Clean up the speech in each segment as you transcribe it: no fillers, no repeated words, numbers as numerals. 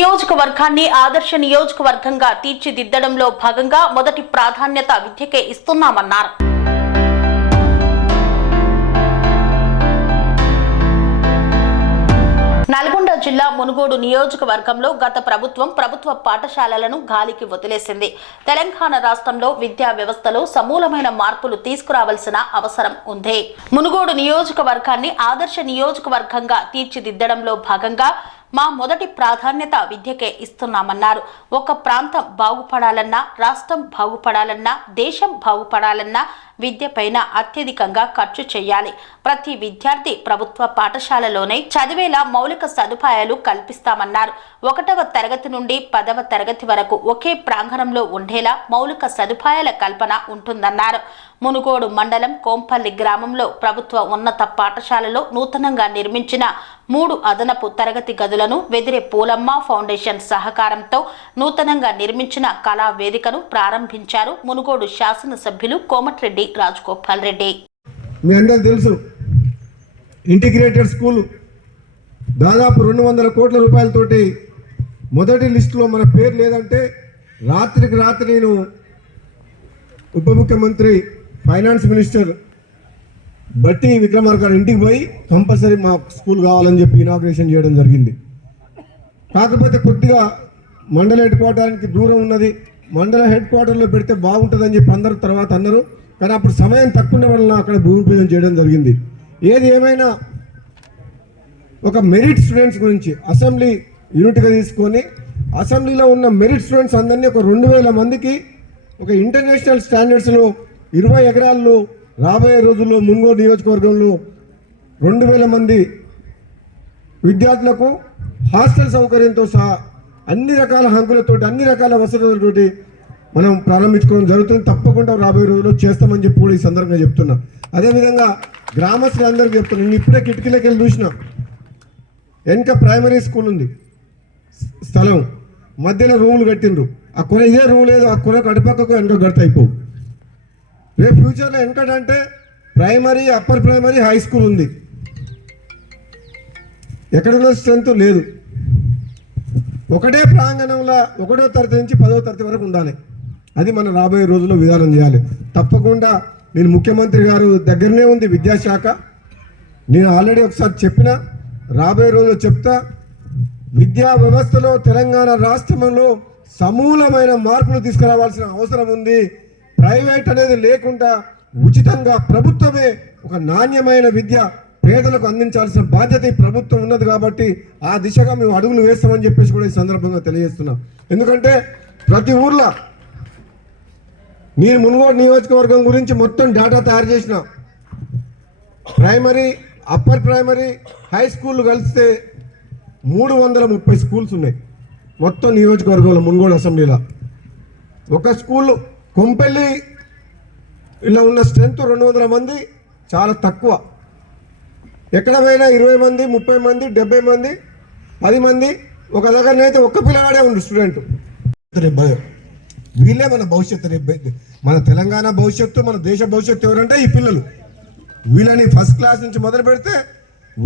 నియోజకవర్గాన్ని ఆదర్శ నియోజకవర్గంగా తీర్చిదిద్దడంలో భాగంగా మొదటి ప్రాధాన్యత విద్యకే ఇస్తున్నామన్నారు. నల్గొండ జిల్లా మునుగోడు నియోజకవర్గంలో గత ప్రభుత్వ పాఠశాలలను గాలికి వదిలేసింది. తెలంగాణ రాష్ట్రంలో విద్యా వ్యవస్థలో సమూలమైన మార్పులు తీసుకురావాల్సిన అవసరం ఉంది. మునుగోడు నియోజకవర్గాన్ని ఆదర్శ నియోజకవర్గంగా తీర్చిదిద్దడంలో భాగంగా మా మొదటి ప్రాధాన్యత విద్యకే ఇస్తున్నామన్నారు. ఒక ప్రాంతం బాగుపడాలన్నా, రాష్ట్రం బాగుపడాలన్నా, దేశం బాగుపడాలన్నా విద్యపైన అత్యధికంగా ఖర్చు చేయాలి. ప్రతి విద్యార్థి ప్రభుత్వ పాఠశాలలోనే చదివేలా మౌలిక సదుపాయాలు కల్పిస్తామన్నారు. 1వ తరగతి నుండి 10వ తరగతి వరకు ఒకే ప్రాంగణంలో ఉండేలా మౌలిక సదుపాయాల కల్పన ఉంటుందన్నారు. మునుగోడు మండలం కోంపల్లి గ్రామంలో ప్రభుత్వ ఉన్నత పాఠశాలలో నూతనంగా నిర్మించిన 3 అదనపు తరగతి గదులను వెదిరే పూలమ్మ ఫౌండేషన్ సహకారంతో నూతనంగా నిర్మించిన కళా వేదికను ప్రారంభించారు మునుగోడు శాసనసభ్యులు కోమటిరెడ్డి రాజగోపాల్ రెడ్డి. మీ అందరికీ తెలుసు, ఇంటిగ్రేటెడ్ స్కూల్ దాదాపు 200 కోట్ల రూపాయలతోటి మొదటి లిస్టులో మన పేరు లేదంటే రాత్రికి రాత్రి నేను ఉప ముఖ్యమంత్రి ఫైనాన్స్ మినిస్టర్ బట్టి విక్రమార్క గారి ఇంటికి పోయి కంపల్సరీ మా స్కూల్ కావాలని చెప్పి ఇనాగ్రేషన్ చేయడం జరిగింది. కాకపోతే కొద్దిగా మండల హెడ్ క్వార్టర్కి దూరం ఉన్నది, మండల హెడ్ క్వార్టర్లో పెడితే బాగుంటుందని చెప్పి అందరూ తర్వాత అన్నారు. కానీ అప్పుడు సమయం తక్కువ వలన అక్కడ భూమి పూజన చేయడం జరిగింది. ఏది ఏమైనా ఒక మెరిట్ స్టూడెంట్స్ గురించి అసెంబ్లీ యూనిట్గా తీసుకొని అసెంబ్లీలో ఉన్న మెరిట్ స్టూడెంట్స్ అందరినీ ఒక 2000 మందికి ఒక ఇంటర్నేషనల్ స్టాండర్డ్స్లో 20 ఎకరాల్లో రాబోయే రోజుల్లో మునుగోడు నియోజకవర్గంలో 2000 మంది విద్యార్థులకు హాస్టల్ సౌకర్యంతో సహా అన్ని రకాల హంకులతోటి అన్ని రకాల వసతులతోటి మనం ప్రారంభించుకోవడం జరుగుతుంది. తప్పకుండా రాబోయే రోజుల్లో చేస్తామని చెప్పి కూడా ఈ సందర్భంగా చెప్తున్నా. అదేవిధంగా గ్రామస్తులందరికీ చెప్తున్నా, నేను ఇప్పుడే కిటికీలోకి వెళ్ళి చూసిన, వెనక ప్రైమరీ స్కూల్ ఉంది, స్థలం మధ్యలో రూములు కట్టిండ్రు. ఆ కొన ఇదే రూమ్ లేదు, ఆ కొన అటుపక్కకు వెనక గడత అయిపోవు. రేపు ఫ్యూచర్లో వెనకటంటే primary, upper primary, high school ఉంది, ఎక్కడున్న స్ట్రెంత్ లేదు. ఒకటే ప్రాంగణంలో 1వ తరగతి నుంచి 10వ తరగతి వరకు ఉండాలి. అది మనం రాబోయే రోజుల్లో విధానం చేయాలి. తప్పకుండా నేను ముఖ్యమంత్రి గారు దగ్గరనే ఉంది విద్యాశాఖ, నేను ఆల్రెడీ ఒకసారి చెప్పిన, రాబోయే రోజుల్లో చెప్తా. విద్యా వ్యవస్థలో తెలంగాణ రాష్ట్రంలో సమూలమైన మార్పులు తీసుకురావాల్సిన అవసరం ఉంది. ప్రైవేట్ అనేది లేకుండా ఉచితంగా ప్రభుత్వమే ఒక నాణ్యమైన విద్య పేదలకు అందించాల్సిన బాధ్యత ఈ ప్రభుత్వం ఉన్నది. కాబట్టి ఆ దిశగా మేము అడుగులు వేస్తామని చెప్పేసి కూడా ఈ సందర్భంగా తెలియజేస్తున్నాం. ఎందుకంటే ప్రతి ఊర్లో నేను మునుగోడు నియోజకవర్గం గురించి మొత్తం డేటా తయారు చేసిన, primary, upper primary, high school కలిస్తే 330 స్కూల్స్ ఉన్నాయి మొత్తం నియోజకవర్గంలో. మునుగోడు అసెంబ్లీలో ఒక స్కూల్ కొంపల్లి ఇలా ఉన్న స్ట్రెంత్ 200 మంది చాలా తక్కువ. ఎక్కడ పోయినా 20 మంది, 30 మంది, 70 మంది, 10 మంది. ఒక దగ్గరనైతే ఒక్క పిల్లవాడే ఉండు స్టూడెంట్. వీళ్ళే మన భవిష్యత్తు, మన తెలంగాణ భవిష్యత్తు, మన దేశ భవిష్యత్తు ఎవరంటే ఈ పిల్లలు. వీళ్ళని ఫస్ట్ క్లాస్ నుంచి మొదలు పెడితే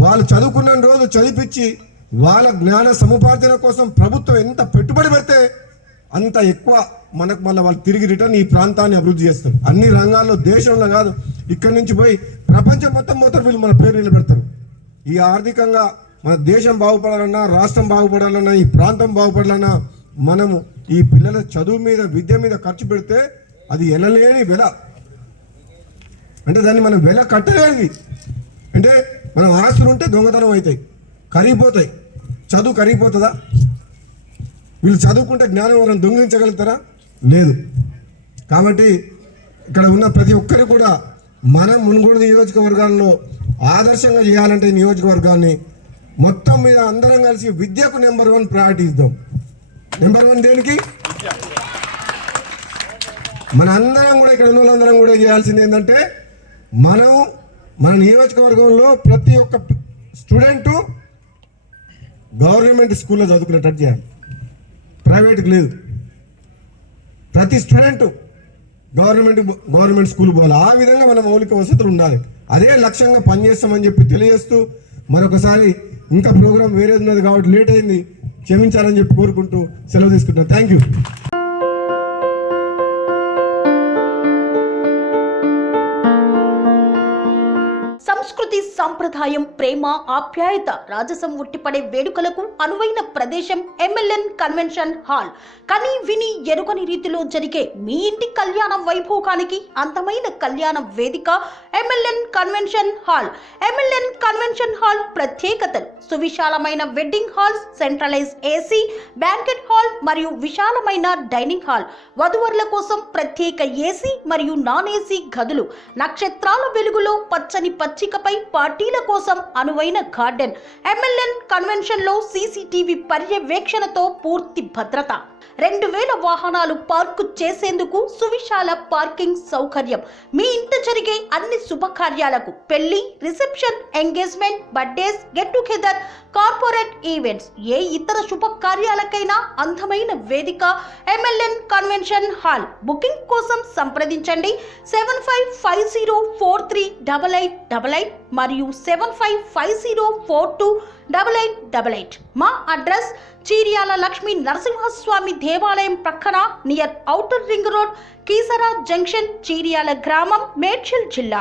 వాళ్ళు చదువుకున్న రోజు చదివించి వాళ్ళ జ్ఞాన సముపార్జన కోసం ప్రభుత్వం ఎంత పెట్టుబడి పెడితే అంత ఎక్కువ మనకు మళ్ళీ వాళ్ళు తిరిగి రిటర్న్ ఈ ప్రాంతాన్ని అభివృద్ధి చేస్తారు. అన్ని రంగాల్లో, దేశంలో కాదు, ఇక్కడి నుంచి పోయి ప్రపంచం మొత్తం వీళ్ళు మన పేరు నిలబెడతారు. ఈ ఆర్థికంగా మన దేశం బాగుపడాలన్నా, రాష్ట్రం బాగుపడాలన్నా, ఈ ప్రాంతం బాగుపడాలన్నా మనము ఈ పిల్లల చదువు మీద, విద్య మీద ఖర్చు పెడితే అది ఎనలేని వెల. అంటే దాన్ని మనం వెల కట్టలేనిది. అంటే మనం ఆస్తులు ఉంటే దొంగతనం అవుతాయి, కరిగిపోతాయి. చదువు కరిగిపోతుందా? వీళ్ళు చదువుకుంటే జ్ఞానం ఎవరైనా దొంగిలించగలుగుతారా? లేదు. కాబట్టి ఇక్కడ ఉన్న ప్రతి ఒక్కరు కూడా మనం మునుగోడు నియోజకవర్గాల్లో ఆదర్శంగా చేయాలంటే ఈ నియోజకవర్గాన్ని మొత్తం మీద అందరం కలిసి విద్యకు నెంబర్ 1 ప్రయారిటీ ఇద్దాం. నెంబర్ 1 దేనికి? మన అందరం కూడా, ఇక్కడ ఉన్న వాళ్ళందరం కూడా చేయాల్సింది ఏంటంటే, మన నియోజకవర్గంలో ప్రతి ఒక్క స్టూడెంటు గవర్నమెంట్ స్కూల్లో చదువుకునేటట్టు చేయాలి, ప్రైవేట్కి లేదు. ప్రతి స్టూడెంట్ గవర్నమెంట్ స్కూల్ పోవాలి. ఆ విధంగా మన మౌలిక వసతులు ఉండాలి. అదే లక్ష్యంగా పనిచేస్తామని చెప్పి తెలియజేస్తూ మరొకసారి ఇంకా ప్రోగ్రాం వేరేది ఉన్నది కాబట్టి లేట్ అయింది. క్షమించాలని చెప్పి కోరుకుంటూ సెలవు తీసుకుంటున్నాను. Thank you. సంస్కృతి, సంప్రదాయం, ప్రేమ, ఆప్యాయత, రాజసం ఉట్టిపడే వేడుకలకు అనువైన ప్రదేశం MLN కన్వెన్షన్ హాల్. కని విని ఎరుగని రీతిలో జరిగే మీ ఇంటి కళ్యాణ వైభోగానికి అందమైన కళ్యాణ వేదిక MLN convention hall. MLN convention hall ప్రత్యేకతలు: సువిశాలమైన wedding halls, centralise AC, banquet hall మరియు విశాలమైన డైనింగ్ హాల్. వధువరుల కోసం ప్రత్యేక AC మరియు నాన్ AC గదులు. నక్షత్రాల వెలుగులో పచ్చని పచ్చికపై పార్టీల కోసం అనువైన గార్డెన్. MLN కన్వెన్షన్ లో CCTV పర్యవేక్షణతో పూర్తి భద్రత. 2000 వాహనాలు పార్కు చేసేందుకు సువిశాల పార్కింగ్ సౌకర్యం. మీ ఇంట జరిగే అన్ని శుభకార్యాలకు, పెళ్లి, reception, engagement, birthdays, get together, corporate events, ఏ ఇతర శుభకార్యాలకైనా అందమైన వేదిక MLN కన్వెన్షన్ హాల్. బుకింగ్ కోసం సంప్రదించండి 7550438888 మరియు 7550428888. మా అడ్రస్ చీర్యాల లక్ష్మీ నరసింహస్వామి దేవాలయం ప్రక్కన, near outer ring road, Keesara junction, Cheeryal గ్రామం, మేడ్చల్ జిల్లా.